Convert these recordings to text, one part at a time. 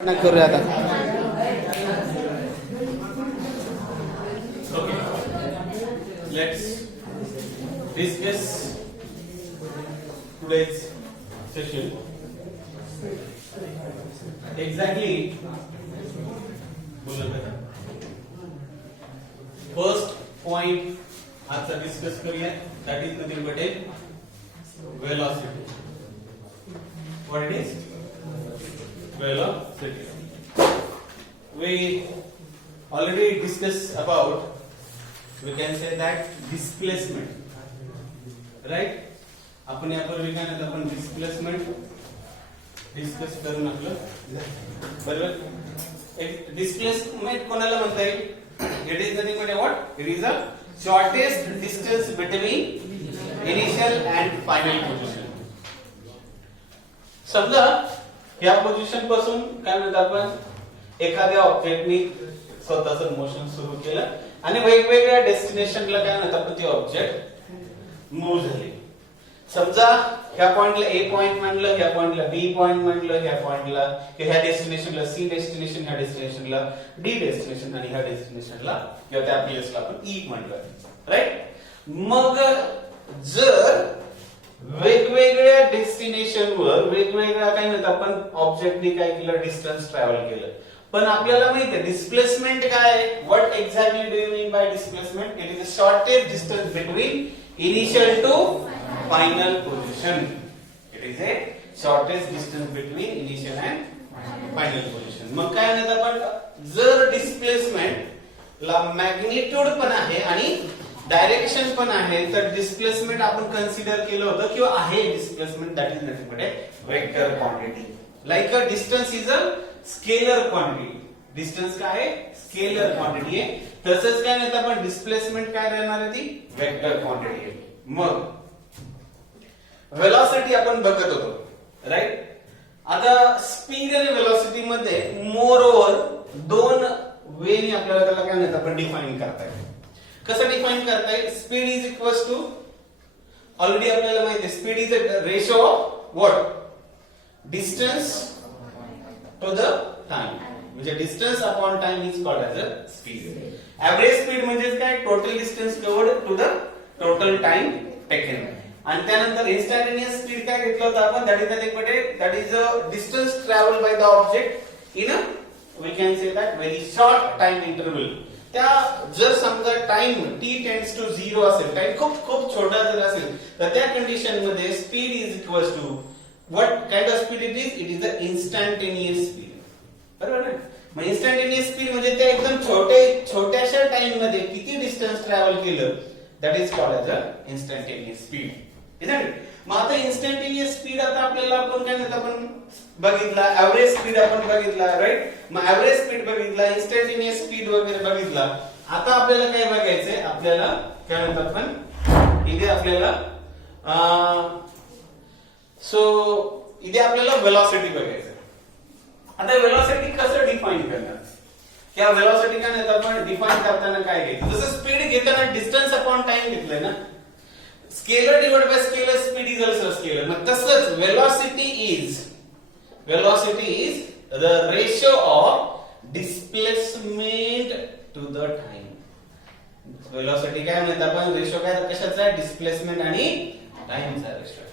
करूया आता. Okay, let's discuss today's session. Exactly. First point आजचा डिस्कस करूया. That is nothing but a velocity. What it is? Velocity. We already discussed about, we can say that displacement, right? आपण यापूर्वी काय म्हणतो, आपण displacement discuss करून आपलं बरोबर. एक डिस्प्लेसमेंट कोणाला म्हणता येईल? It is nothing but what? It is a shortest distance between initial and final position. समजा या पोझिशन पासून काय म्हणतो आपण, एखाद्या ऑब्जेक्टनी स्वतःचं मोशन सुरू केलं आणि वेगवेगळ्या डेस्टिनेशनला काय म्हणतो आपण, ती ऑब्जेक्ट मूव्ह झाली. समजा ह्या पॉइंटला ए पॉइंट म्हणलं, ह्या पॉइंटला बी पॉइंट म्हणलं, ह्या पॉइंटला ह्या डेस्टिनेशनला सी डेस्टिनेशन, ह्या डेस्टिनेशनला डी डेस्टिनेशन आणि ह्या डेस्टिनेशनला किंवा त्या प्लेसला आपण ई म्हणलं, राईट. मग जर वेगवेगळ्या डेस्टिनेशनवर वेगवेगळ्या काय म्हणतात आपण ऑब्जेक्टनी काय केलं, डिस्टन्स ट्रॅव्हल केलं, पण आपल्याला माहिती आहे डिस्प्लेसमेंट काय आहे. What exactly do you mean by displacement? It is a shortest distance between initial to final position. It is a shortest distance between initial and final position. मग काय म्हणतात आपण, जर डिस्प्लेसमेंट ला मॅग्निट्यूड पण आहे आणि डायरेक्शन पण आहे, तर डिस्प्लेसमेंट आपण कन्सिडर केलं होतं किंवा आहे displacement that is nothing but A vector quantity. Like a distance is a scalar quantity. Distance काय आहे? स्केलर क्वांटिटी आहे. तसंच काय म्हणतात आपण, डिस्प्लेसमेंट काय राहणार आहे, ती वेक्टर क्वांटिटी आहे. मग वेलॉसिटी आपण बघत होतो, राईट. आता स्पीड आणि वेलॉसिटी मध्ये मोर ओव्हर दोन वेनी आपल्याला त्याला काय म्हणतात आपण डिफाइन करता येईल. कसं डिफाइन करता येईल? Speed is equals to, already आपल्याला माहिती आहे, speed is a ratio of what, distance to the time. म्हणजे distance upon time is called as a speed. Average speed म्हणजे काय, total distance covered to the total time taken. आणि त्यानंतर instantaneous speed काय घेतलं होतं आपण, that is nothing but that is a distance travel by the object in a, we can say that very short time interval. त्या जर समजा time t tends to 0 असेल, टाइम खूप खूप छोटा जर असेल, तर त्या कंडिशन मध्ये speed is equals to what kind of speed it is? It is the instantaneous speed. बरोबर ना? मग इन्स्टंटेनियस स्पीड म्हणजे ते एकदम छोट्याशा टाइम मध्ये किती डिस्टन्स ट्रॅव्हल केलं, that is called as a instantaneous speed. मग आता इन्स्टंटेनियस स्पीड आता आपल्याला आपण काय म्हणतो, आपण बघितला एव्हरेज स्पीड आपण बघितला, राईट. मग एव्हरेज स्पीड बघितला, इन्स्टंटेनियस स्पीड वगैरे बघितला. आता आपल्याला काय बघायचंय, आपल्याला काय म्हणतो आपण, इथे आपल्याला इथे आपल्याला वेलॉसिटी बघायचं. आता वेलॉसिटी कसं डिफाइन करणार, त्या वेलॉसिटी काय म्हणतो आपण डिफाइन करताना काय घ्यायचं, जसं स्पीड घेताना डिस्टन्स अपॉन टाइम घेतलंय ना, scalar divide by scalar speed is also scalar. मग तसंच velocity is the ratio of displacement to the time. Velocity काय म्हणतात आपण, रेशो काय कशाचा आहे, डिस्प्लेसमेंट आणि टाइमचा रेशो.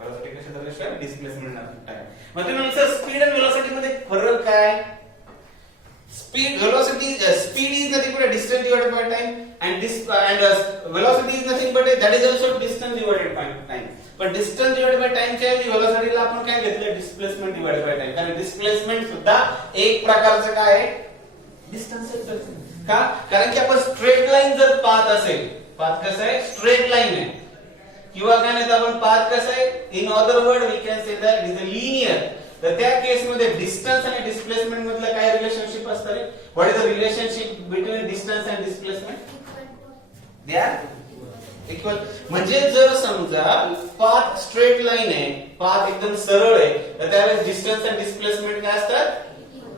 वेलॉसिटी कशाचा रेशो आहे, डिस्प्लेसमेंट आणि टाइम. मग तुम्ही म्हणता स्पीड आणि वेलॉसिटी मध्ये फरक काय? Speed, velocity, speed is nothing but a distance divided by time, and velocity is nothing but that is also distance divided by time. पण distance divided by time च्या ऐवजी velocity ला आपण काय घेतलं, displacement divided by time. कारण displacement सुद्धा एक प्रकारचं काय आहे, डिस्टन्स आहे. का? कारण की आपण स्ट्रेट लाईन जर पाहत असेल, पाथ कसं आहे, स्ट्रेट लाईन आहे, किंवा काय नाही आपण पाथ कसं आहे, in other word we can say that is a linear. तर त्या केस मध्ये डिस्टन्स आणि डिस्प्लेसमेंट मधलं काय रिलेशनशिप असतं रे? What is the relationship between distance and displacement? They are equal. म्हणजे जर समजा पाथ स्ट्रेट लाईन आहे, पाथ एकदम सरळ आहे, तर त्यावेळेस डिस्टन्स आणि डिस्प्लेसमेंट काय असतात,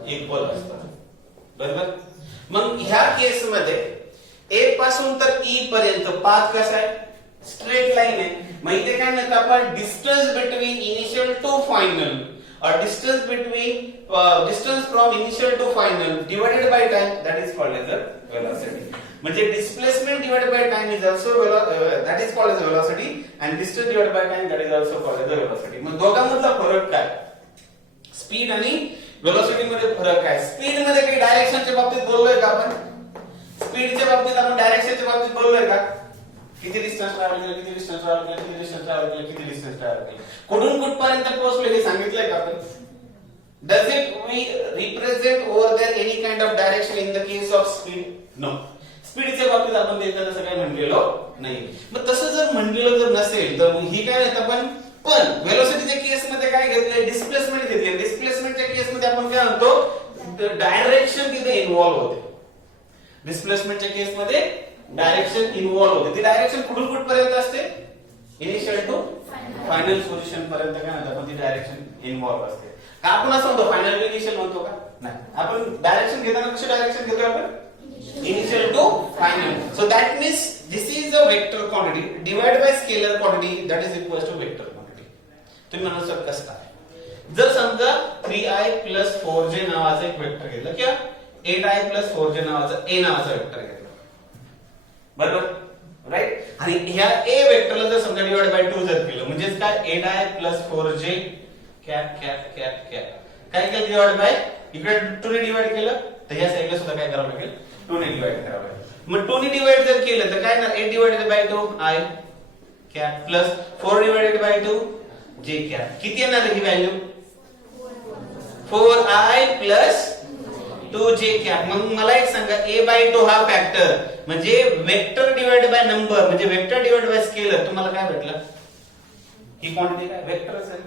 इक्वल असतात. बरोबर. मग ह्या केस मध्ये ए पासून तर ई पर्यंत पाथ कसा आहे, स्ट्रेट लाईन आहे. मग इथे काय म्हणतात आपण, distance between initial to final or distance between distance from initial to final divided by time, that is called as the velocity. म्हणजे displacement divided by time is also that is called as velocity, and distance divided by time, that is also called as the velocity. मग दोघांमधला फरक काय? Speed आणि velocity मध्ये फरक काय? Speed मध्ये काही डायरेक्शनच्या बाबतीत बोललोय का आपण? स्पीडच्या बाबतीत आपण डायरेक्शनच्या बाबतीत बोललोय का? किती डिस्टन्स ट्रॅव्हल केलं, किती डिस्टन्स ट्रॅव्हल केलं, किती डिस्टन्स ट्रॅव्हल केलं, किती डिस्टन्स ट्रॅव्हल केलं, कुठून कुठपर्यंत पोहोचलो हे सांगितलंय का आपण? Does it we represent over there any kind of direction in the case of speed? No. स्पीडच्या बाबतीत आपण त्याचं तसं काय म्हणलेलो नाही. मग तसं जर म्हणलेलं जर नसेल तर ही काय म्हणतात आपण? पण वेलोसिटीच्या केस मध्ये काय घेतलंय? डिस्प्लेसमेंट घेतली. डिस्प्लेसमेंटच्या केस मध्ये आपण काय म्हणतो? डायरेक्शन तिथे इन्व्हॉल्व होते. डिस्प्लेसमेंटच्या केस मध्ये डायरेक्शन इन्व्हॉल्व होते. ती डायरेक्शन कुठून कुठपर्यंत असते? इनिशियल टू फायनल पोझिशन पर्यंत काय म्हणतात आपण? ती डायरेक्शन इन्व्हॉल्व असते. का आपण असं म्हणतो फायनल टू इनिशियल म्हणतो का? नाही. आपण डायरेक्शन घेताना कशी डायरेक्शन घेतो आपण? Initial to final. So that means this is a vector quantity divided by scalar quantity, that is equals to vector quantity. तुम्ही म्हणू शकता कसं काय? जर समजा 3i plus 4j नावाचा एक वेक्टर घेतला किंवा 8i plus 4j नावाचा a नावाचा वेक्टर घेतला, बरोबर, राईट? आणि ह्या a वेक्टरला जर समजा डिवाइड बाय 2 जर केलं म्हणजे काय? 8i plus 4j cap cap cap cap काय केलं? डिवाइड बाय इकडे 2 ने डिवाइड केलं तर ह्या साइडला सुद्धा काय करावं लागेल? 2 ने डिवाइड करावं लागेल. मग 2 ने डिवाइड जर केलं तर काय ना? 8 divided by 2 i cap plus 4 divided by 2 j cap. किती येणार ही value? 4i plus 2j cap. मग मला एक सांगा, a बाय 2 हा फॅक्टर म्हणजे वेक्टर डिवाइड बाय नंबर म्हणजे वेक्टर डिवाइड बाय स्केलर, तुम्हाला काय भेटलं? ही क्वांटिटी काय? वेक्टर असेल,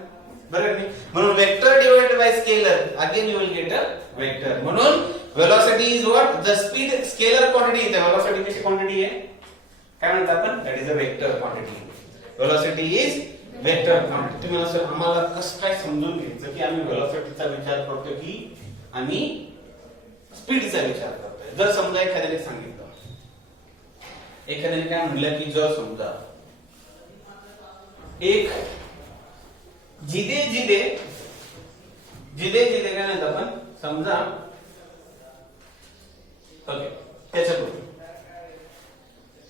बरोबर नाही? म्हणून vector divided by scalar, again you will get a vector. म्हणून velocity is what? The speed scalar quantity. The velocity कशी क्वांटिटी आहे? काय म्हणतात आपण? That is a vector quantity. Velocity is vector quantity. तुम्ही असं आम्हाला कसं काय समजून घ्यायचं की आम्ही velocityचा विचार करतो की आम्ही स्पीडचा विचार करतोय. जर समजा एखाद्याने सांगितलं, एखाद्याने काय म्हणलं की जर समजा एक जिदे जिदे जिदे जिदे काय म्हणतात आपण? समजा ओके, त्याच्यापूर्वी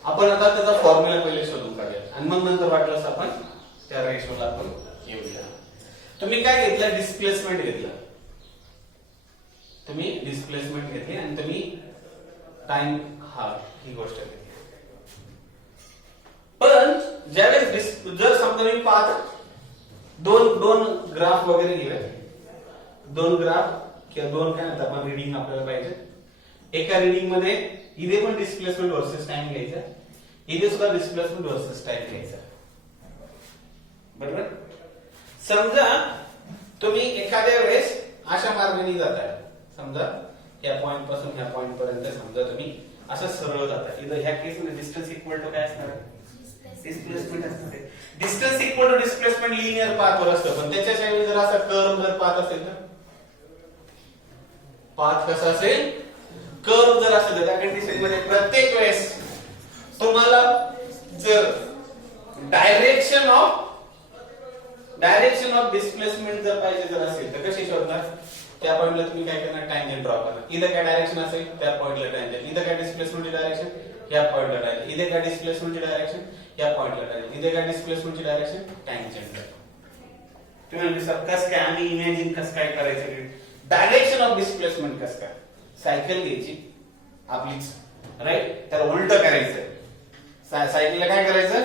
आपण आता त्याचा फॉर्म्युला पहिले शोधून काढूया आणि मग नंतर वाटलंच आपण त्या रेशोला आपण येऊया. तुम्ही काय घेतलं? डिस्प्लेसमेंट घेतलं. तुम्ही डिस्प्लेसमेंट घेतली आणि तुम्ही टाइम हा ही गोष्ट घेतली. पण ज्यावेळेस जर समजा मी दोन ग्राफ वगैरे घेऊया, 2 ग्राफ किंवा 2 काय म्हणतात आपण रीडिंग आपल्याला पाहिजे. एका रीडिंग मध्ये इथे पण डिस्प्लेसमेंट वर्सेस टाइम घ्यायचा, इथे सुद्धा डिस्प्लेसमेंट वर्सेस टाइम घ्यायचा, बरोबर? समजा तुम्ही एखाद्या वेळेस अशा मार्गाने जाताय, समजा या पॉइंट पासून ह्या पॉइंट पर्यंत समजा तुम्ही असं सरळ जाताय. इथं ह्या केस मध्ये डिस्टन्स इक्वल टू काय असणार आहे? डिस्प्लेसमेंट असणार आहे. Distance equal to displacement linear पाथवर असतं, पण त्याच्याऐवजी जर असा कर्व जर पाथ असेल तर पाथ कसा असेल? कर्व जर असेल तर त्या कंडिशन मध्ये प्रत्येक वेळेस तुम्हाला जर डायरेक्शन ऑफ डिस्प्लेसमेंट जर पाहिजे जर असेल तर कशी शोधणार? त्या पॉइंटला तुम्ही काय करणार? टँजंट ड्रॉ करणार. इथे काय डायरेक्शन असेल त्या पॉइंटला टँजंट, इथे काय डिस्प्लेसमेंटची डायरेक्शन या पॉइंटला टँजंट, इथे काय डिस्प्लेसमेंटची डायरेक्शन या पॉइंटला टँजंट, इथे काय डिस्प्लेसमेंटची डायरेक्शन टँजंट. तुम्ही म्हणजे कसं काय आम्ही इमॅजिन कसं काय करायचं? डायरेक्शन ऑफ डिस्प्लेसमेंट कसं काय? सायकल घ्यायची आपलीच, राईट? त्याला उलट करायचं. सायकलला काय करायचं?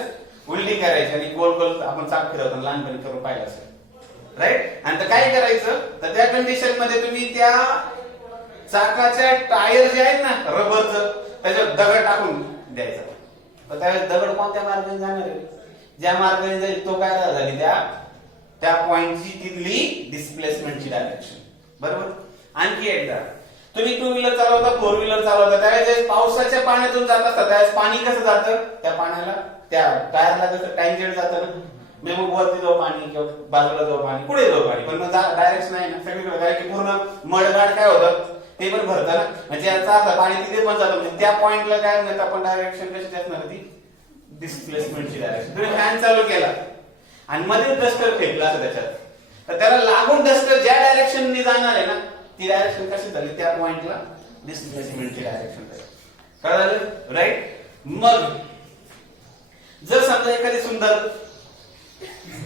उलटी करायची आणि गोल गोल आपण चाक फिरवतो, लहानपणी करून पाहिलं असेल, राईट? आणि काय करायचं तर त्या कंडिशन मध्ये तुम्ही त्या चाकाच्या टायर जे आहेत ना रबरचं, त्याच्यात दगड टाकून द्यायचा. तर त्यावेळेस दगड कोणत्या मार्गाने जाणार आहे? ज्या मार्गाने जाईल तो काय झाली त्या पॉइंटची तिथली डिस्प्लेसमेंटची डायरेक्शन, बरोबर? आणखी एकदा, तुम्ही 2 व्हीलर चालवता, 4 व्हीलर चालवता, त्यावेळेस पावसाच्या पाण्यातून जात असतात, त्यावेळेस पाणी कसं जातं? त्या पाण्याला त्या टायरला कसं टँजंट जातं ना, मग वरती जाऊ पाणी किंवा बाजूला जाऊ पाणी, पुढे जाऊ पाणी, पण मग डायरेक्शन आहे ना सगळीकडे. कारण की पूर्ण मडगाड काय होतं ते पण भरतं ना, म्हणजे याचा अर्थ पाणी तिथे पण जातं. म्हणजे त्या पॉइंटला काय म्हणतात आपण? डायरेक्शन कशी असणार? ती डिस्प्लेसमेंटची डायरेक्शन. तुम्ही फॅन चालू केला आणि मध्ये डस्टर फेकला असं त्याच्यात, तर त्याला लागून डस्टर ज्या डायरेक्शनने जाणार आहे ना ती डायरेक्शन कशी झाली त्या पॉइंटला डिस्प्लेसमेंटची डायरेक्शन झाली. कळलं राईट. मग जर समजा एखादी सुंदर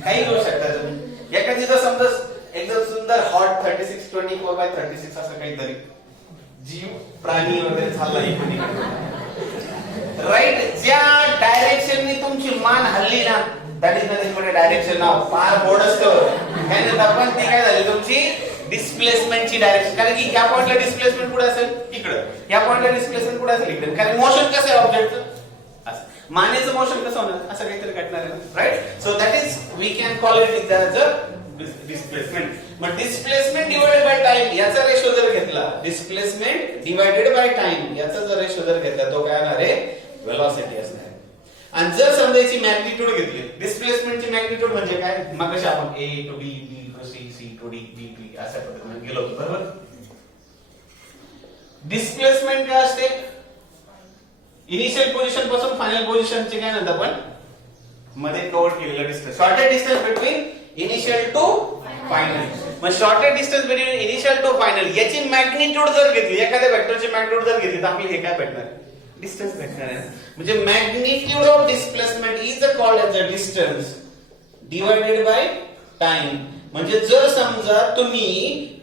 काही घेऊ शकता तुम्ही एखादी जर समजा एकदम सुंदर हॉट 3624/36 असं काहीतरी जीव प्राणी वगैरे चाललाय राईट. ज्या डायरेक्शनने तुमची मान हल्ली ना that is nothing but direction नाव फार बोर्ड असतं काय आपण ती काय झाली तुमची डिस्प्लेसमेंटची डायरेक्शन. कारण की ह्या पॉइंटला डिस्प्लेसमेंट कुठे असेल इकडे, ह्या पॉइंटला डिस्प्लेसमेंट कुठे असेल इकडे. कारण मोशन कसं आहे ऑब्जेक्टचं असं मानेचं मोशन कसं होणार असं काहीतरी घडणार आहे right. So that is we can call it as a displacement. मग डिस्प्लेसमेंट डिवाइडेड बाय टाइम याचा रेशो जर घेतला डिस्प्लेसमेंट डिवाइडेड बाय टाइम याचा जर रेशो जर घेतला तो काय होणार आहे वेलोसिटी असणार आहे. आणि जर समजा याची मॅग्निट्यूड घेतली डिस्प्लेसमेंटची मॅग्निट्यूड म्हणजे काय मग कशी आपण A to B B to C C to D B B अशा पद्धतीने गेलो होतो बरोबर. डिस्प्लेसमेंट काय असते इनिशियल पोझिशन पासून फायनल पोझिशनचे काय म्हणतात आपण मध्ये कव्हर केलेलं distance shortest distance between initial to final. मग shortest distance between initial to final याची मॅग्निट्यूड जर घेतली एखाद्या वेक्टरची मॅग्निट्यूड जर घेतली तर आपल्याला हे काय भेटणार डिस्टन्स भेटणार आहे. म्हणजे magnitude of displacement is called as a distance divided by time. म्हणजे जर समजा तुम्ही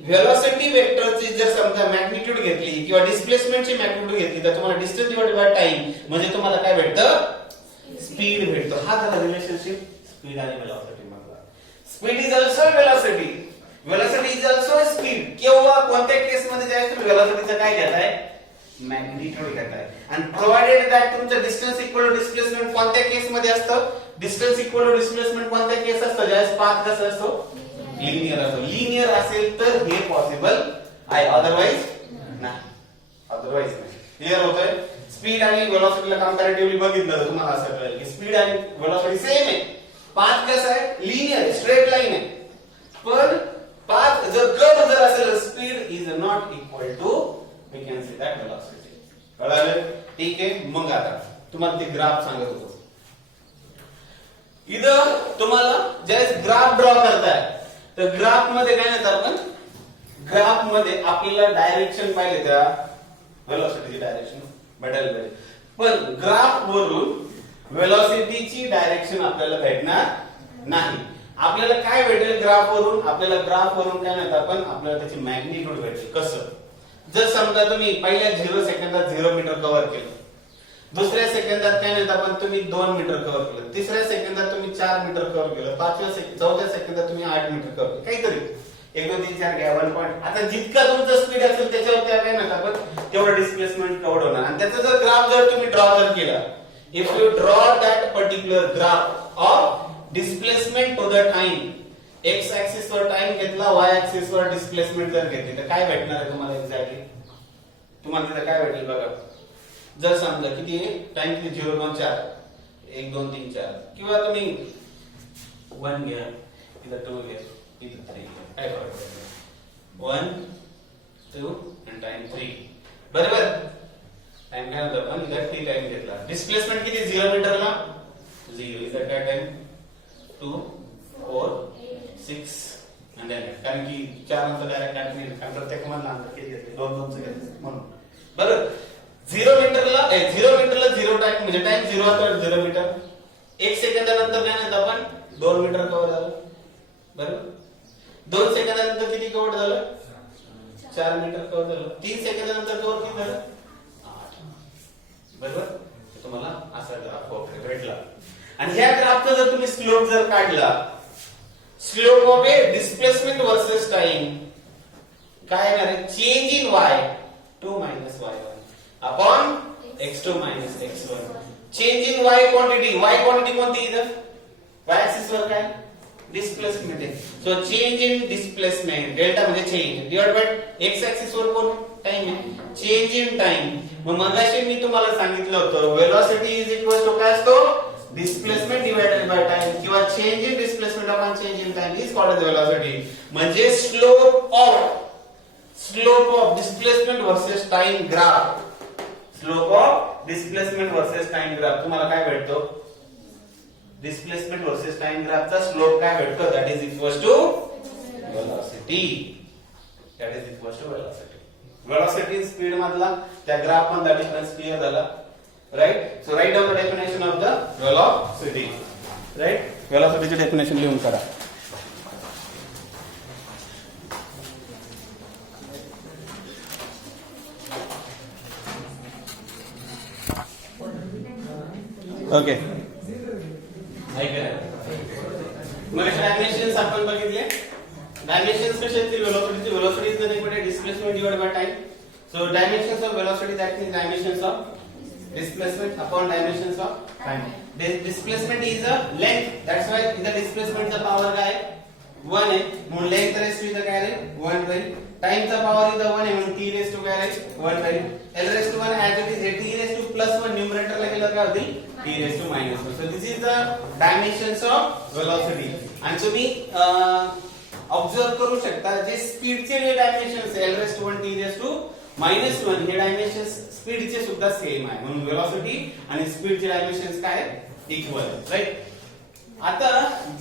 व्हेलॉसिटी वेक्टरची जर समजा मॅग्निट्यूड घेतली किंवा डिस्प्लेसमेंटची मॅग्निट्यूड घेतली तर तुम्हाला डिस्टन्स डिवाइडेड बाय टाइम म्हणजे तुम्हाला काय भेटतं स्पीड भेटतो. हा झाला रिलेशनशिप स्पीड आणि व्हेलॉसिटी मधला. Speed is also velocity, velocity is also speed. किंवा कोणत्या केस मध्ये ज्यावेळेस तुम्ही व्हेलॉसिटीचं काय घेताय मॅग्निट्यूड घेताय आणि प्रोव्हाइडेड दॅट तुमचं डिस्टन्स इक्वल टू डिस्प्लेसमेंट कोणत्या केस मध्ये असतं डिस्टन्स इक्वल टू डिस्प्लेसमेंट कोणत्या केस असतं ज्यावेळेस पाथ कसं असतो लिनियर असतो. लिनियर असेल तर हे पॉसिबल आहे अदरवाइज नाही अदरवाइज नाही. क्लिअर होतंय. स्पीड आणि व्हेलॉसिटीला कंपॅरेटिव्हली बघितलं तर तुम्हाला असं कळेल की स्पीड आणि व्हेलॉसिटी सेम आहे. पाथ कसं आहे लिनियर स्ट्रेट लाईन आहे पण पाथ जर कर्व जर असेल speed is not equal to we can say that velocity. कळलं ठीक आहे. मग आता तुम्हाला ते ग्राफ सांगत होतो. इथं तुम्हाला ज्यावेळेस ग्राफ ड्रॉ करताय तर ग्राफ मध्ये काय नाही आपण ग्राफ मध्ये आपल्याला डायरेक्शन पाहिजे त्या व्हेलॉसिटीची डायरेक्शन बदल पाहिजे पण ग्राफ वरून व्हेलॉसिटीची डायरेक्शन आपल्याला भेटणार नाही. आपल्याला काय भेटेल ग्राफ वरून आपल्याला ग्राफ वरून काय नाही आपण आपल्याला त्याची मॅग्निट्यूड भेटेल. कसं जर समजा तुम्ही पहिल्या 0 सेकंदात 0 मीटर कव्हर केलं दुसऱ्या सेकंदात काय नाही आपण तुम्ही 2 मीटर कव्हर केलं तिसऱ्या सेकंदात तुम्ही 4 मीटर कव्हर केलं चौथ्या सेकंदात तुम्ही 8 मीटर कव्हर केलं काहीतरी 1 2 3 4 घ्या 1 पॉइंट. आता जितका तुमचा स्पीड असेल त्याच्यावर त्या काय नाही आपण तेवढं डिस्प्लेसमेंट कव्हर होणार आणि त्याचा जर ग्राफ जर तुम्ही ड्रॉ जर केला if you draw that particular graph of displacement to the time X axis वर टाइम घेतला वाय ऍक्सिस वर डिस्प्लेसमेंट जर घेतली तर काय भेटणार आहे तुम्हाला एक्झॅक्टली तुम्हाला तिथे काय भेटेल बघा. जर समजा किती टाइम किती 0 2 4 1 2 3 4 किंवा तुम्ही 1 घ्या इथं 2 घ्या इथं 3 घ्या काय फरक पडतो 1 2 आणि टाइम 3 बरोबर. टाइम काय होता पण इथं 3 टाइम घेतला डिस्प्लेसमेंट किती 0 मीटरला 0 इथं काय टाइम 2 4 6 आणि then कारण की 4 नंतर डायरेक्ट टाइम कारण प्रत्येक मधला अंतर किती घेतले 2 2 चे घेतले म्हणून बरोबर. 0 मीटरला 0 टाइम म्हणजे टाइम 0 तर 0 मीटर 1 सेकंदानंतर काय नाही आपण 2 मीटर कव्हर झालं बरोबर. 2 सेकंदानंतर किती कव्हर झालं 4 मीटर कव्हर झालं. 3 सेकंदानंतर कव्हर किती झालं 8 बरोबर. तुम्हाला असा ग्राफ वगैरे भेटला आणि ह्या ग्राफचा जर तुम्ही स्लोप जर काढला slope of a displacement versus time काय येणार आहे change in y2 - y1 upon x2 - x1. Change in y quantity कोणती इथं y ऍक्सिस वर काय डिस्प्लेसमेंट आहे so change in displacement delta म्हणजे change divide by x axis वर कोण टाइम आहे चेंज इन टाइम. मग मगाशी मी तुम्हाला सांगितलं होतं व्हेलॉसिटी इज इक्वल टू काय असतो डिस्प्लेसमेंट डिवाइडेड बाय टाइम किंवा change in displacement upon change in time is called as velocity. म्हणजे slope of displacement versus time graph slope of displacement versus time graph तुम्हाला काय भेटतो displacement versus time ग्राफचा slope काय भेटतो that is equal to t that is equal to velocity. Velocity speed मधला त्या graph मधला डिफरन्स क्लियर झाला. Right? So write down the definition of the velocity. Right? Velocity ची definition लिहून करा. ओके. मग डायमेन्शन्स आपण बघितले. डायमेन्शन्स कसे आहेत? velocity is nothing but a displacement divided by time. So dimensions of velocity, that means dimensions of displacement upon dimensions of time. The displacement is a length. That's why in the displacement चा power काय आहे? 1 आहे. म्हणून length raised to the काय आहे? 1 राहील. Time चा power is 1 आहे म्हणून t raised to काय आहे? 1 राहील. L raised to 1 as it is t raised to plus 1 numerator ला गेलं काय होईल? t raised to minus 1. So this is the dimensions of velocity. आणि तुम्ही ऑब्झर्व करू शकता जे स्पीडचे जे dimensions L raised to 1 t raised to minus 1 हे डायमेन्शन्स स्पीडचे सुद्धा सेम आहे. म्हणून वेलोसिटी आणि स्पीडचे डायमेन्शन्स काय आहेत? इक्वल आहेत. राईट. आता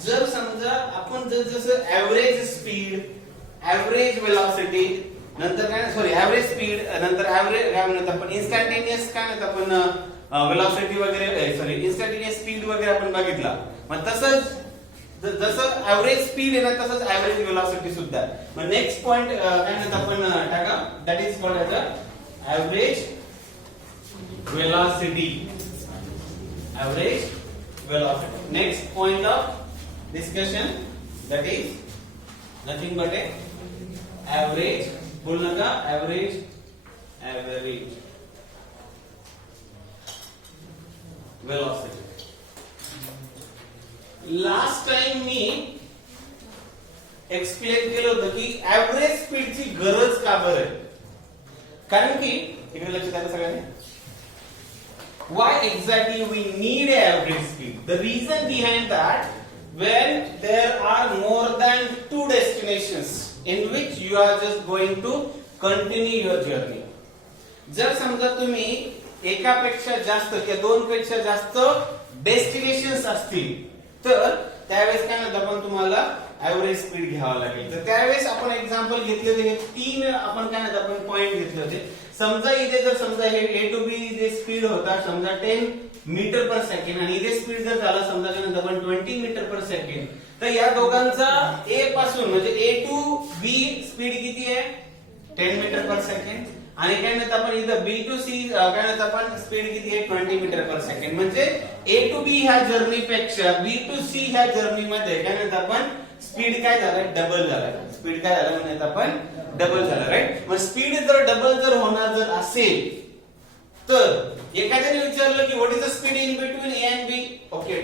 जर समजा आपण जसं एव्हरेज स्पीड, एव्हरेज वेलोसिटी, नंतर काय सॉरी एव्हरेज स्पीड, नंतर एव्हरेज काय म्हणतात आपण इन्स्टंटेनियस काय म्हणतात आपण वेलोसिटी वगैरे सॉरी इन्स्टंटेनियस स्पीड वगैरे आपण बघितला. मग तसंच जसं एव्हरेज स्पीड आहे ना तसंच एव्हरेज वेलोसिटी सुद्धा. मग नेक्स्ट पॉइंट काय म्हणतात आपण टाका, that is called as a average velocity. Average velocity. Next point of discussion, that is nothing but a average. बोलना का average velocity. लास्ट टाइम मी एक्सप्लेन केलं होतं की एव्हरेज स्पीडची गरज का बरं आहे. कारण की इकडे लक्ष द्या सगळ्यांनी. Why exactly we need an average speed? The reason behind that, when there are more than 2 destinations in which you are just going to continue your journey. जर समजा तुम्ही एकापेक्षा जास्त किंवा 2 पेक्षा जास्त डेस्टिनेशन्स असतील तर त्यावेळेस काय म्हणतात आपण तुम्हाला एव्हरेज स्पीड घ्यावा लागेल. तर त्यावेळेस आपण एक्झाम्पल घेतले होते, 3 आपण काय म्हणतात आपण पॉइंट घेतले होते. समजा इथे जर समजा हे A to B जे स्पीड होता समजा 10 मीटर पर सेकंड आणि इथे स्पीड जर झाला समजा काय म्हणतात आपण 20 मीटर पर सेकंड, तर या दोघांचा A पासून म्हणजे A to B स्पीड किती आहे? 10 मीटर पर सेकंड. आणि काय म्हणतात आपण इथं B to C काय म्हणतात आपण स्पीड किती आहे? 20 मीटर पर सेकंड. म्हणजे A to B ह्या जर्नी पेक्षा B to C ह्या जर्नी मध्ये काय म्हणतात आपण स्पीड काय झालाय? डबल झालाय. स्पीड काय झालं म्हणतात आपण? डबल झाला. राईट. मग स्पीड जर डबल जर होणार जर असेल तर एखाद्याने विचारलं की what is the speed in between A and B. Okay,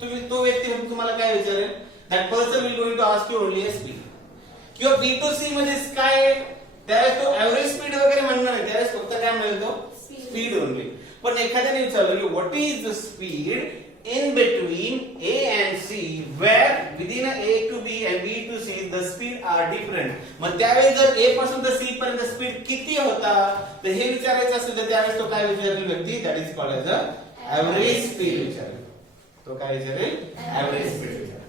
तुम्ही तो व्यक्ती तुम्हाला काय विचारेल? That person will going to ask you only a speed. किंवा B to C मध्ये काय आहे? त्यावेळेस तो एव्हरेज स्पीड वगैरे म्हणणार नाही, त्यावेळेस फक्त काय म्हणेल तो? Speed only. पण एखाद्याने विचारलं की what is the speed in between A and C, where within A to B and B to C the speed are different. मग त्यावेळी जर A पासून तर C पर्यंत स्पीड किती होता तर हे विचारायचं असेल तर त्यावेळेस तो काय विचारेल व्यक्ती? That is called as a average speed विचारेल. तो काय विचारेल? एव्हरेज स्पीड विचारेल.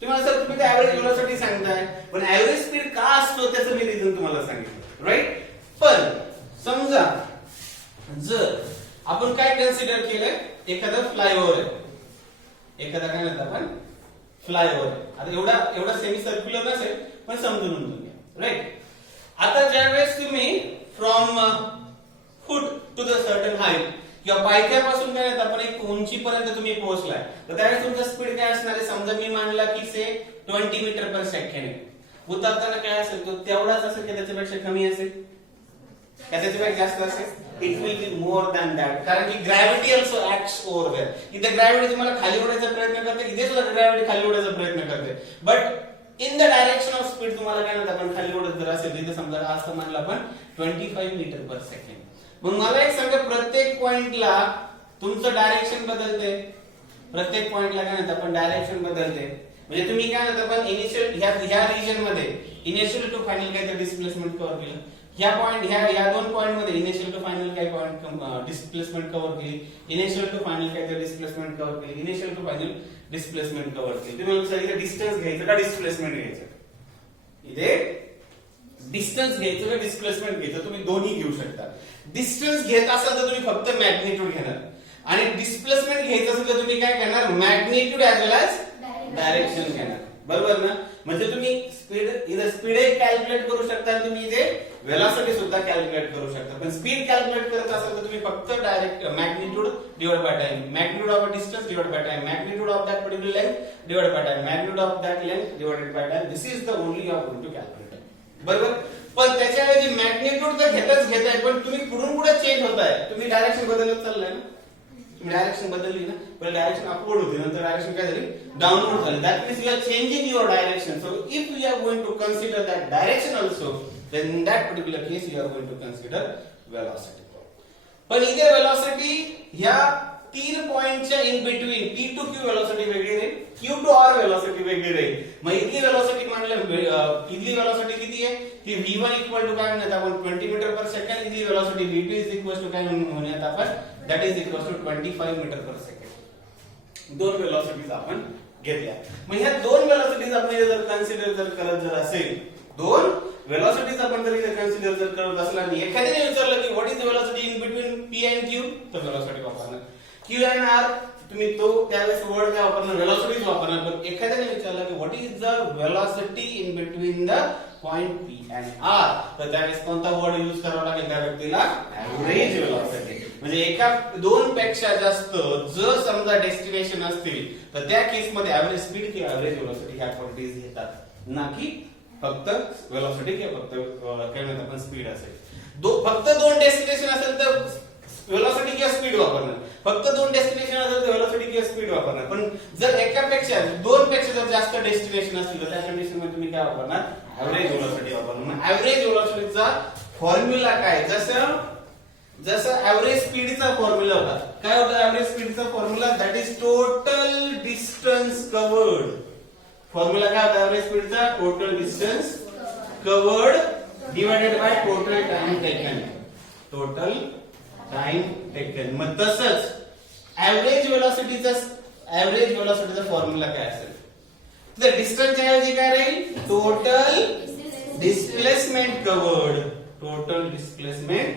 तुम्हाला सर तुम्ही एव्हरेज वेलोसिटी सांगताय पण एव्हरेज स्पीड का असतो त्याचं मी रिझन तुम्हाला सांगितलं. राईट. पण समजा जर आपण काय कन्सिडर केलंय? एखादा फ्लायओव्हर आहे, एखादा काय म्हणतात आपण फ्लायओव्हर. आता एवढा सेमी सर्क्युलर नसेल पण समजून घ्या. राईट. आता ज्यावेळेस तुम्ही from foot to the certain height किंवा पायथ्यापासून काय म्हणतात आपण एक उंचीपर्यंत तुम्ही पोहोचलाय तर त्यावेळेस तुमचा स्पीड काय असणार आहे? समजा मी मानला की से 20 मीटर पर सेकंड. उतरताना काय असेल? तो तेवढाच असेल की त्याच्यापेक्षा कमी असेल? त्याच्यापेक्षा जास्त असेल? It will be more than that. कारण की gravity also acts over there. इथे ग्रॅव्हिटी तुम्हाला खाली ओढायचा प्रयत्न करते, इथे सुद्धा ग्रॅव्हिटी खाली ओढायचा प्रयत्न करते. But in the direction of speed तुम्हाला काय म्हणतात आपण खाली ओढत जर असेल इथे समजा असं म्हणलं आपण 25 मीटर पर सेकंड. मग मला एक सांगा प्रत्येक पॉइंटला तुमचं डायरेक्शन बदलते. प्रत्येक पॉइंटला काय म्हणतात आपण डायरेक्शन बदलते. म्हणजे तुम्ही काय म्हणतात आपण इनिशियल ह्या रिजन मध्ये इनिशियल टू फायनल काय डिस्प्लेसमेंट कव्हर केलं. ह्या पॉइंट ह्या 2 पॉइंट मध्ये इनिशियल टू फायनल काय पॉइंट डिस्प्लेसमेंट कव्हर केली. इनिशियल टू फायनल काय डिस्प्लेसमेंट कव्हर केली. Initial to final displacement cover केली. तुम्ही सर इथे डिस्टन्स घ्यायचं का डिस्प्लेसमेंट घ्यायचं? इथे डिस्टन्स घ्यायचं का डिस्प्लेसमेंट घ्यायचं तुम्ही दोन्ही घेऊ शकता. डिस्टन्स घेत असाल तर तुम्ही फक्त मॅग्निट्यूड घेणार आणि डिस्प्लेसमेंट घ्यायचं असेल तर तुम्ही काय करणार मॅग्निट्यूड ऍज वेल एज डायरेक्शन घेणार. बरोबर ना. म्हणजे तुम्ही स्पीड इथे स्पीड कॅल्क्युलेट करू शकता आणि तुम्ही इथे वेलोसिटी सुद्धा कॅल्क्युलेट करू शकता. पण स्पीड कॅल्क्युलेट करत असाल तर तुम्ही फक्त direct magnitude divide by time, magnitude of a distance divide by time, magnitude of that particular length divide by time, magnitude of that length divided by time. This is the only you are going to calculate. बरोबर. पण त्याच्याऐवजी magnitude तर घेताय पण तुम्ही पुढून पुढे change होताय. तुम्ही डायरेक्शन बदलत चाललाय ना. तुम्ही डायरेक्शन बदलली ना. पहिले डायरेक्शन अपवर्ड होती नंतर डायरेक्शन काय झाली डाउनवर्ड झाली. That means you are changing your direction. So if you are going to consider that direction also then in that particular case you are going to consider velocity. पण इथे velocity ह्या तीन पॉइंटच्या in between P to Q velocity वेगळी राहील, Q to R velocity वेगळी राहील. मग इथली velocity म्हणलं इथली velocity किती आहे की v1 इक्वल टू काय म्हणतात आपण 20 मीटर पर सेकंड. इथली velocity v2 is equal to काय म्हणूयात आपण that is equal to 25 metre per second. दोन velocities आपण घेतल्या. मग ह्या दोन velocities आपण जर कन्सिडर करत असेल, दोन वेलोसिटीज आपण जर इथे कन्सिडर करत असला आणि एखाद्याने विचारलं की what is the velocity in between P and Q तर वेलोसिटी वापरणार. Q अँड R तुम्ही तो त्यावेळेस वर्ड काय वापरणार वेलोसिटीज वापरणार. पण एखाद्याने विचारलं की what is the velocity in between the point P and R तर त्यावेळेस कोणता वर्ड यूज करावा लागेल त्या व्यक्तीला एव्हरेज वेलोसिटी. म्हणजे एका दोन पेक्षा जास्त जर समजा डेस्टिनेशन असतील तर त्या केस मध्ये एव्हरेज स्पीड किंवा एव्हरेज वेलोसिटी ह्या क्वांटिटीज घेतात, ना की फक्त वेलोसिटी किंवा फक्त काय म्हणतात आपण स्पीड असेल. फक्त दोन डेस्टिनेशन असेल तर वेलोसिटी किंवा स्पीड वापरणार. फक्त दोन डेस्टिनेशन असेल तर वेलोसिटी किंवा स्पीड वापरणार. पण जर एकापेक्षा दोन पेक्षा जर जास्त डेस्टिनेशन असतील तर त्या कंडिशन मध्ये तुम्ही काय वापरणार एव्हरेज वेलोसिटी वापरणार. एव्हरेज वेलोसिटीचा फॉर्म्युला काय जसं एव्हरेज स्पीडचा फॉर्म्युला होता. काय होता एव्हरेज स्पीडचा formula that is total distance covered. Formula काय होता एव्हरेज स्पीडचा total distance covered divided by total time taken. Total time taken. मग तसंच एव्हरेज वेलोसिटीचा फॉर्म्युला काय असेल तर डिस्टन्सच्या ऐवजी काय राहील total displacement covered. Total displacement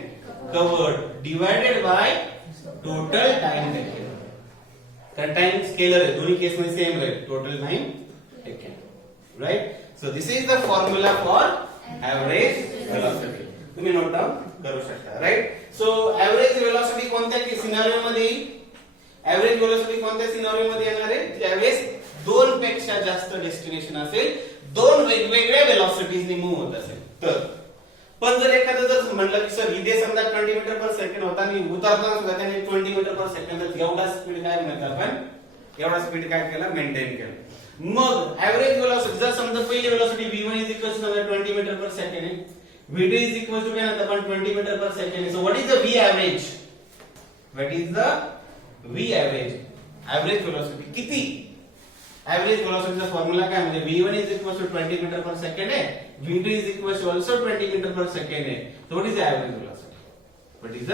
covered divided by total time taken. तर टाइम स्केलर आहे दोन्ही केस मध्ये सेम राहील total time taken. Right? So this is the formula for average velocity. तुम्ही नोट डाउन करू शकता. राइट. सो average velocity कोणत्या scenario मध्ये एव्हरेज वेलोसिटी कोणत्या सिनारिओ मध्ये येणार आहे ज्यावेळेस दोन पेक्षा जास्त डेस्टिनेशन असेल, दोन वेगवेगळ्या वेलोसिटीजनी मूव्ह होत असेल तर. पण जर एखादं जर म्हणलं की सर इथे समजा 20 मीटर पर सेकंड होता आणि उतरताना सुद्धा त्याने 20 मीटर पर सेकंड एवढा स्पीड काय म्हणतात आपण एवढा स्पीड काय केला मेंटेन केला. मग एव्हरेज वेलोसिटी जर समजा पहिली velocity v1 is equal to 20 metre per second आहे, v2 इज इक्वल टू काय आता पण 20 मीटर पर सेकंड आहे. So what is the v average? What is the v average? Average velocity किती? एव्हरेज वेलोसिटीचा फॉर्म्युला काय म्हणजे v1 is equal to 20 metre per second आहे, v2 is equal to also 20 metre per second आहे. So what is the average velocity? What is the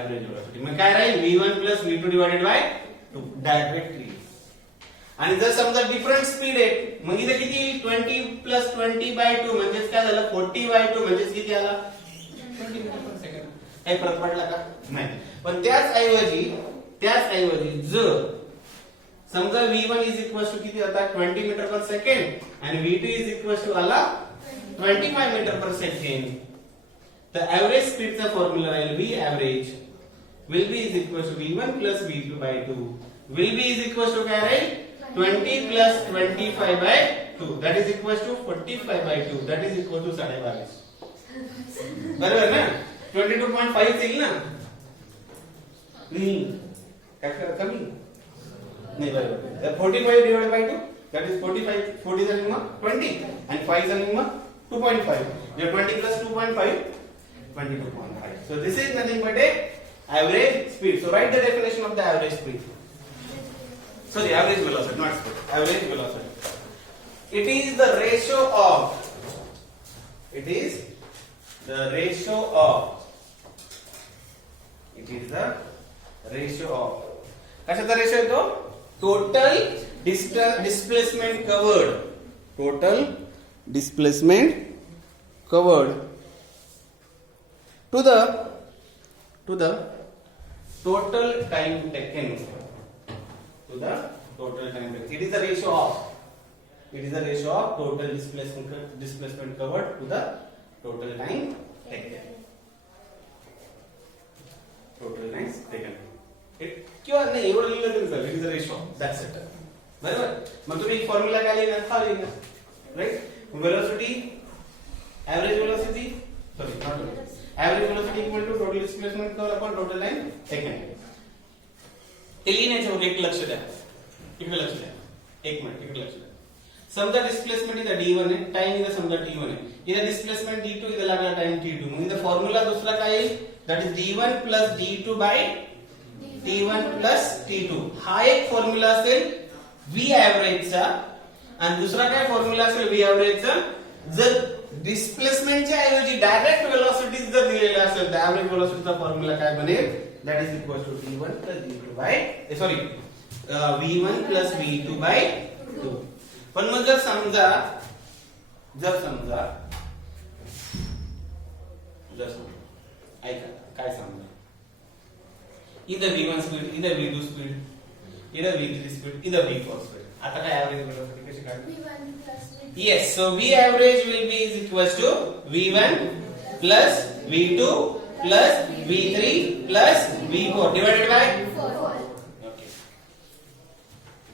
average velocity? मग काय राहील v1 v2 divided by 2 direct 3. आणि जर समजा different speed आहे मग इथे किती 20 20/2 म्हणजे काय झालं 40/2 म्हणजे किती आला 20 मीटर पर सेकंड. काही फरक पडला का? नाही. पण त्याच ऐवजी जर समजा v1 इज इक्वल टू किती होता 20 मीटर पर सेकंड आणि v2 इज इक्वल टू आला 25 मीटर पर सेकंड तर एव्हरेज स्पीडचा फॉर्म्युला राहील v average will be is equal to v1 v2/2 will be is equal to काय राहील 20 plus 25/2 that is equal to 45/2 that is equal to 22.5. बरोबर ना 22.5 येईल ना काय कमी नाही बरोबर 45 divided by 2 that is 45 40 चा निम्मा 20 and 5 चा निम्मा 2.5 जे 20 plus 2.5 22.5. So this is nothing but a average speed. So write the definition of the average speed. Sorry, average velocity, not speed. Average velocity. It is the ratio of. It is the ratio of. It is the ratio of. कशाचा ratio आहे तो? Total displacement covered. Total displacement covered to the total time taken. To the total time taken. It is the ratio of total displacement covered to the total time taken. Total time taken. किंवा नाही एवढं लिहिलं तरी चालेल. It is the ratio. That's it. बरोबर. मग तुम्ही formula काय लिहिणार? हा लिहिणार. Right. Velocity, average velocity, sorry, not velocity. Average velocity equal to total displacement covered upon total time taken. ते लिहिण्याचं एक लक्ष द्या. इकडे लक्ष द्या. एक मिनिट इकडे लक्ष द्या. समजा डिस्प्लेसमेंट इथं d1 आहे, टाइम इथं समजा t1 आहे. इथं डिस्प्लेसमेंट d2 इथं लागला टाइम t2. मग इथं फॉर्म्युला दुसरा काय आहे? That is d1 plus d2 by t1 plus t2. हा एक फॉर्म्युला असेल v एव्हरेजचा आणि दुसरा काय फॉर्म्युला असेल v एव्हरेजचा. जर डिस्प्लेसमेंटच्या ऐवजी डायरेक्ट वेलोसिटी जर दिलेला असेल तर एव्हरेज वेलोसिटीचा फॉर्म्युला काय बनेल? That is equal to t1 plus d2 by v1 plus v2 by 2. पण मग जर समजा ऐका काय समजा इधर v1 स्पीड, इधर v2 स्पीड, इधर v3 स्पीड, इधर v4 स्पीड. आता काय एव्हरेज वेलोसिटी कशी काढायची? Yes, so V average will be is equals to V1 plus V2 plus V3 plus V4 divided by 4. Okay.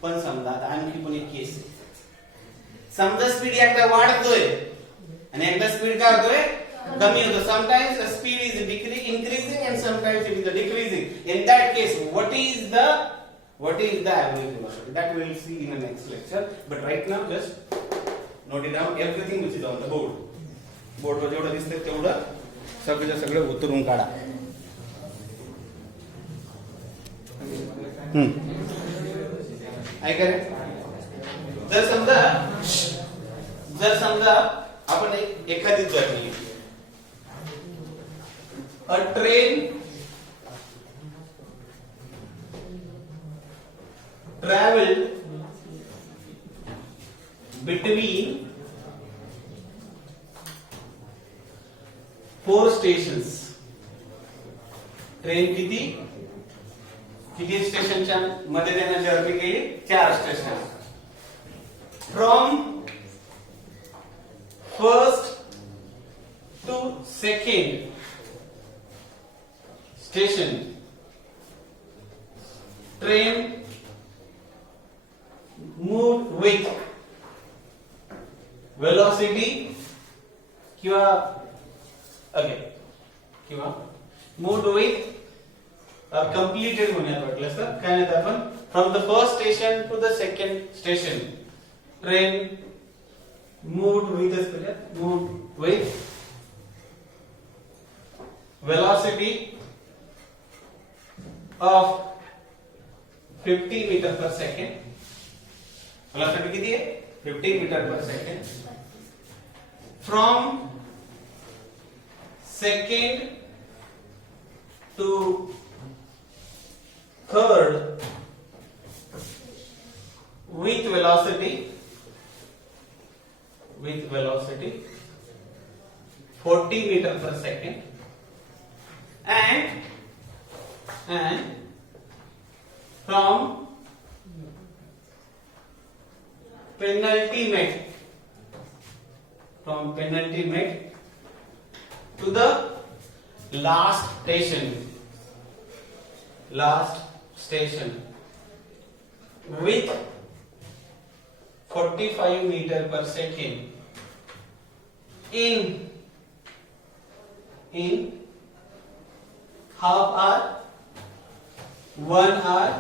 पण समजा आता आणखी पण एक केस आहे. समजा स्पीड एकदा वाढतोय आणि एकदा स्पीड काय होतोय? कमी होतो. Sometimes the speed is increasing and sometimes it is decreasing. In that case, what is the average velocity? That we will see in the next lecture. But right now, just note it down everything which is on the board. बोर्डवर जेवढं दिसतंय तेवढं सगळं उतरून काढा. ऐका रे. जर समजा आपण एखादी journey, a train traveled between 4 stations. Train किती स्टेशनच्या मध्ये त्याने जर्नी केली? 4 station. From first to second station train moved with velocity किंवा moved with completed होण्यात वाटलं सर काय म्हणतात आपण from the first station to the second station train moved with velocity of 50 meter per second. Velocity किती आहे? 50 metre per second. From second to third with velocity 40 meter per second and from penultimate to the last station with 45 meter per second in half hour, 1 hour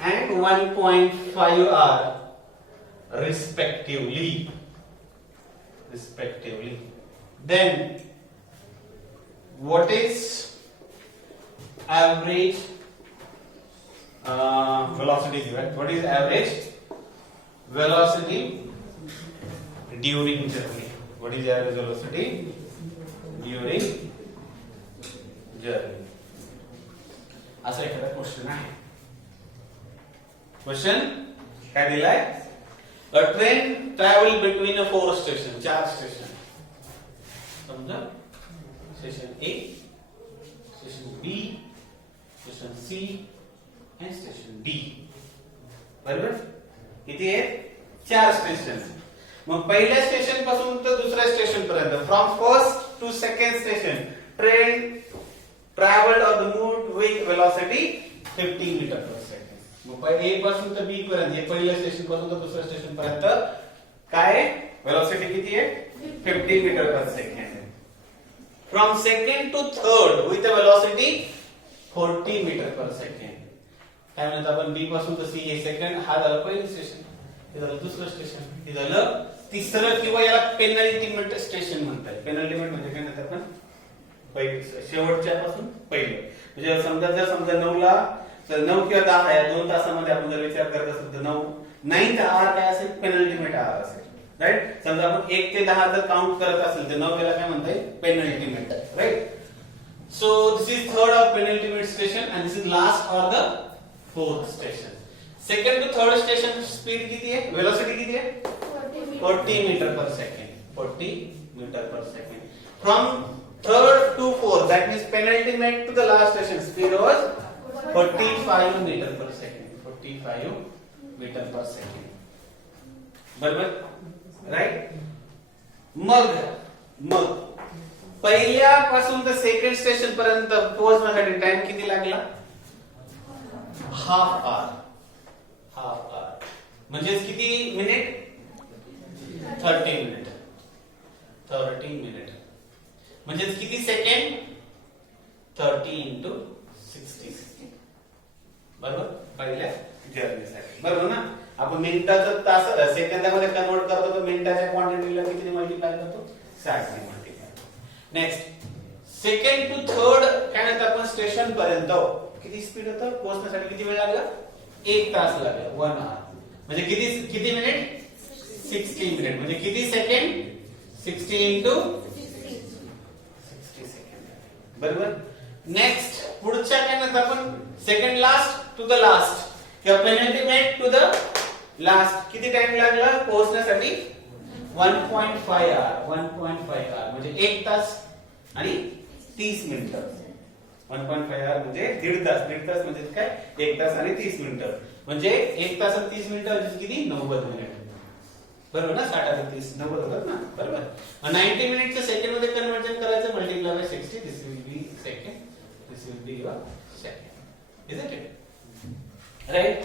and 1.5 hour respectively. Then what is average velocity given? What is average velocity during journey? What is average velocity during journey? असा एखादा question आहे. Question काय दिलाय? अ train travel between a 4 station, 4 station. समजा station ए, station बी, station C आणि station D. बरोबर? किती आहेत? 4 स्टेशन. मग पहिल्या स्टेशन पासून तर दुसऱ्या स्टेशन पर्यंत, from first to second station, train travelled or moved with velocity 50 metre per second. मग ए पासून तर बी पर्यंत, हे पहिल्या स्टेशन पासून तर दुसऱ्या स्टेशन पर्यंत काय वेलोसिटी किती आहे? 50 metre per second. From second to third with a velocity 40 metre per second. काय म्हणतात आपण? बी पासून तर सी हे सेकंड, हा झालं पहिलं स्टेशन, हे झालं दुसरं स्टेशन, हे झालं तिसरं किंवा याला पेनल्टीमेंट स्टेशन म्हणतात. पेनल्टीमेंट म्हणजे काय म्हणतात आपण? शेवटच्या पासून पहिलं. म्हणजे समजा जर 9 ला तर 9 किंवा 10 या 2 तासामध्ये आपण जर विचार करत असेल तर 9th आवर काय असेल? पेनल्टीमेंट आवर असेल. राईट? समजा आपण 1 ते 10 जर काउंट करत असेल तर 9 वेळा काय म्हणताय? Penultimate. Right? So this is third or penultimate station and this is last or the fourth station. Second to third station speed किती आहे? वेलोसिटी किती आहे? 40 metre per second. 40 metre per second. From third to fourth, that means penultimate to the last station, speed was 45 meter per second. 45 meter per second. बरोबर? Right? मग पहिल्या पासून तर second station पर्यंत पोहोचण्यासाठी टाइम किती लागला? Half hour. म्हणजे किती मिनिट? 30 मिनिट. 30 मिनिट. म्हणजे किती सेकंड? 30 into 60. बरोबर? पहिल्या जर्नीसाठी. बरोबर ना? आपण मिनिटाचं तास सेकंदामध्ये कन्वर्ट करतो तर मिनिटाच्या क्वांटिटीला किती मल्टिप्लाय करतो? 60 ने multiply. Next, second to third काय म्हणतात आपण? स्टेशन पर्यंत किती स्पीड होतं? पोहोचण्यासाठी किती वेळ लागला? 1 तास लागला. 1 hour. म्हणजे किती मिनिट? 60 मिनिट. म्हणजे किती सेकंड? 60 into बरोबर. नेक्स्ट पुढच्या काय म्हणतात आपण? Second last to the last किंवा पेनल्टीमेट टू द लास्ट किती टाइम लागला पोहोचण्यासाठी? 1.5 आवर. 1.5 आवर म्हणजे 1 तास आणि 30 मिनिटं. 1.5 आवर म्हणजे 1.5 तास. 1.5 तास म्हणजे काय? 1 तास आणि 30 मिनिटं. म्हणजे 1 तास आणि 30 मिनिटं म्हणजे किती? 90 मिनिट. बरोबर ना? 60 आणि 30 90 होतात ना? बरोबर. 90 मिनिटचं सेकंड मध्ये कन्वर्जन करायचं, multiply by 60. This will be second, this will be your second. Is it? Right?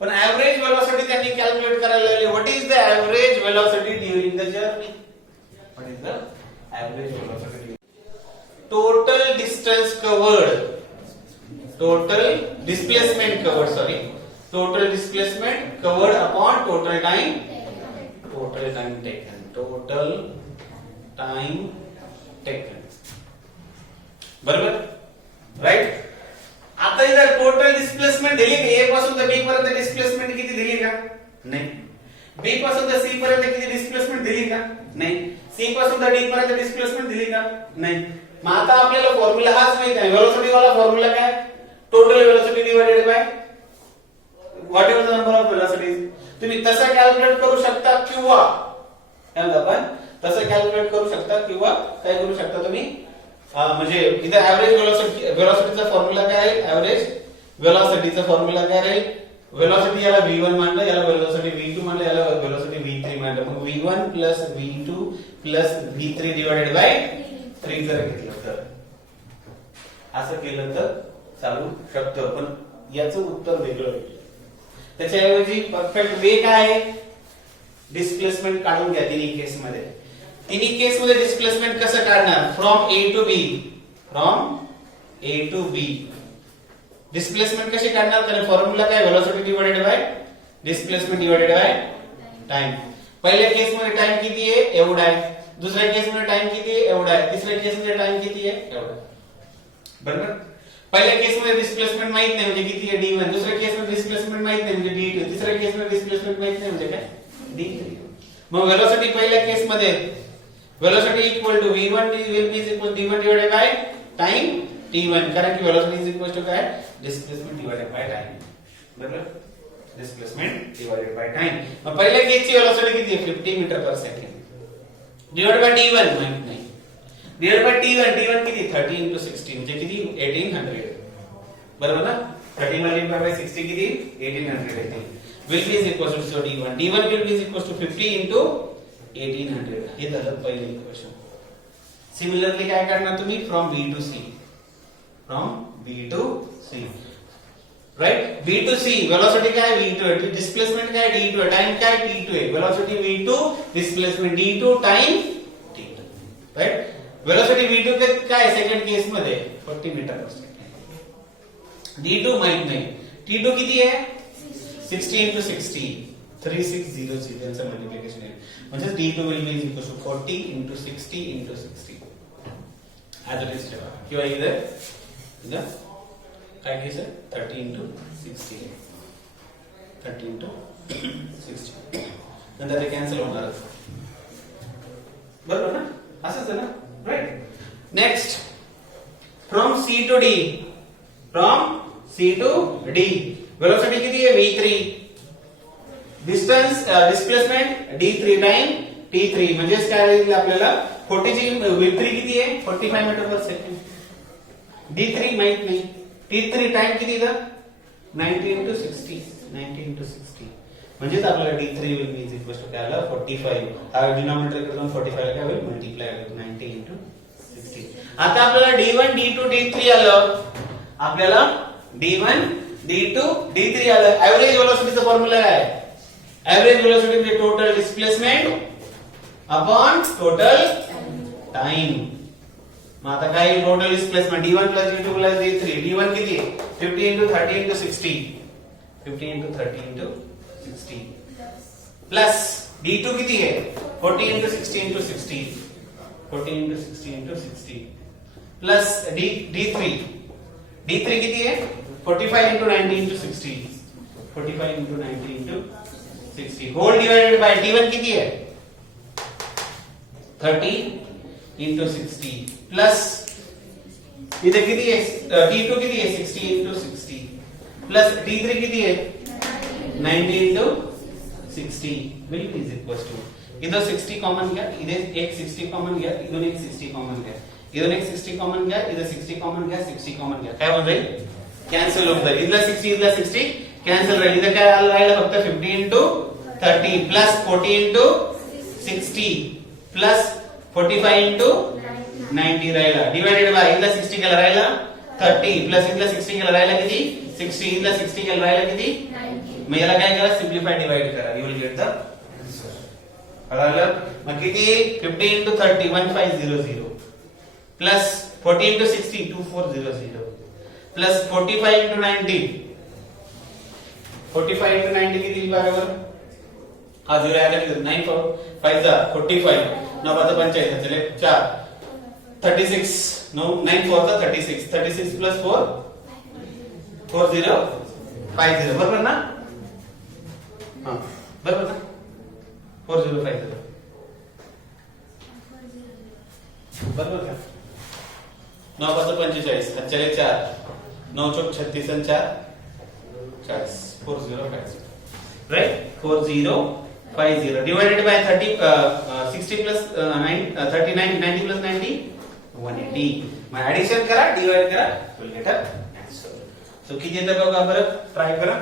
पण एव्हरेज वेलोसिटी त्यांनी कॅल्क्युलेट करायला लागले. What is the average velocity during the journey? What is the average velocity? Total distance covered, total displacement covered, sorry, total displacement covered upon total time taken. Total time taken. बरोबर? Right? आता इधर total displacement दिली का? ए पासून तर बी पर्यंत displacement किती दिली का? नाही. बी पासून तर सी पर्यंत किती डिस्प्लेसमेंट दिली का? नाही. सी पासून तर डी पर्यंत डिस्प्लेसमेंट दिली का? नाही. मग आता आपल्याला फॉर्म्युला हाच माहिती आहे. वेलोसिटी वाला फॉर्म्युला काय? Total velocity divided by what ever the number of velocities. तुम्ही तसं कॅल्क्युलेट करू शकता किंवा आपण तसं कॅल्क्युलेट करू शकता किंवा काय करू शकता तुम्ही? म्हणजे इथे एव्हरेज वेलोसिटीचा फॉर्म्युला काय आहे? एव्हरेज वेलोसिटीचा फॉर्म्युला काय आहे? वेलोसिटी याला v1 मानलं, याला वेलोसिटी v2 मानलं, याला वेलोसिटी v3 मानलं. मग v1 plus v2 plus v3 divided by 3 जर घेतलं तर असं केलं तर चालू शकतं. पण याचं उत्तर वेगळं आहे. त्याच्याऐवजी परफेक्ट वे काय आहे? डिस्प्लेसमेंट काढून घ्या तिन्ही केस मध्ये. तिन्ही केस मध्ये डिस्प्लेसमेंट कसं काढणार? From A to B. From A to B displacement कशी काढणार? त्याला फॉर्म्युला काय? Velocity divided by displacement divided by time. पहिल्या केस मध्ये टाइम किती आहे? एवढा आहे. दुसऱ्या केस मध्ये टाइम किती आहे? एवढा आहे. तिसऱ्या केस मध्ये टाइम किती आहे? एवढा. बरोबर? पहिल्या केस मध्ये डिस्प्लेसमेंट माहित नाही म्हणजे किती आहे? d1. दुसऱ्या केस मध्ये डिस्प्लेसमेंट माहित नाही म्हणजे d2. तिसऱ्या केस मध्ये डिस्प्लेसमेंट माहित नाही म्हणजे काय? d3. मग वेलोसिटी पहिल्या केस मध्ये velocity equal to v1 will be equal d1 divided by time t1 कारण की वेलोसिटी इज इक्वल टू काय? Displacement divided by time. बरोबर? Displacement divided by time. मग पहिल्या केसची वेलोसिटी किती आहे 50 metre per second divided by t1 माहित नाही. डिवाइडेड बाय t1 किती 30 into 60 म्हणजे किती 1800 बरोबर ना. 30 multiplied by 60 किती 1800 येते. will be is equal to d1 will be is equal to 50 into 1800. हे झालं पहिलं इक्वेशन. सिमिलरली काय करणार तुम्ही from b to c right. b to c velocity काय v2 डिस्प्लेसमेंट काय d2 टाइम काय t2 velocity v2 displacement d2 time t2 right. Velocity v2 के काय सेकंड केस मध्ये 40 मीटर पर सेकंड. d2 माहित नाही. t2 किती आहे 60 into 60 3600 यांचं मल्टिप्लिकेशन आहे म्हणजे d2 will be equal to 40 into 60 into 60 as it is ठेवा किंवा इधर काय घ्यायचं 30 into 60 30 into 60 नंतर ते कॅन्सल होणार बरोबर ना. असंच आहे ना right. Next from c to d velocity किती आहे v3 distance displacement d3 time t3 म्हणजे काय येईल आपल्याला 40 ची v3 किती आहे 45 मीटर पर सेकंड. d3 माहित नाही. t3 टाइम किती इथं 90 into 60 म्हणजे आपल्याला d3 will be equal to काय आलं 45. हा डिनॉमिनेटर कडून 45 ला काय होईल मल्टिप्लाय होईल 90 into 60. आता आपल्याला d1 d2 d3 आलं. आपल्याला d1 d2 d3 आलं. एव्हरेज वेलोसिटीचा फॉर्म्युला काय एव्हरेज वेलोसिटी म्हणजे total displacement upon total time. मग आता काय total displacement d1 d2 d3 d1 किती आहे 50 into 30 into 60 50 into 30 into 60 plus d2 किती आहे 40 into 60 into 60 40 into 60 into 60 plus d3 किती आहे 45 into 90 into 60 45 into 90 into 60 whole divided by d1 किती आहे 30 into 60 प्लस इथे किती आहे d2 किती आहे 60 into 60 प्लस d3 किती आहे 90 into 60 will be equals to इधर 60 कॉमन घ्या इधर एक 60 कॉमन घ्या इधर एक 60 कॉमन घ्या इधर एक 60 कॉमन घ्या इधर 60 कॉमन घ्या 60 कॉमन घ्या काय होऊन जाईल कॅन्सल होऊन जाईल. इधर 60 कॅन्सल राहील. इधर काय राहिलं फक्त 50 into 30 plus 40 into 60 plus 45 into 90 राहिला डिवाइडेड बाय इथला 60 केला राहिला 30 प्लस इथला 60 केला राहिला किती 60 इथला 60 केला राहिला किती 90. मग याला काय करा सिम्प्लिफाय डिवाइड करा you will get the answer. कळलं. मग किती 50 into 30 1500 plus 40 into 60 2400 plus 45 into 90 45 into 90 किती बरोबर हा 0 आला किती 9 5 जा 45 9 5 पंचायत चले 4 36 no 9 4 का 36 plus 4 4050 बरोबर ना. हां बरोबर ना 4050 बरोबर का 9 5 45 चले 4 9 चौक 36 and 4 40 4050 right 4050 divided by 60 plus 39 90 plus 90 180. मग ऍडिशन करा डिवाइड करा will get a answer. So किती येतं बघा बरं ट्राय करा.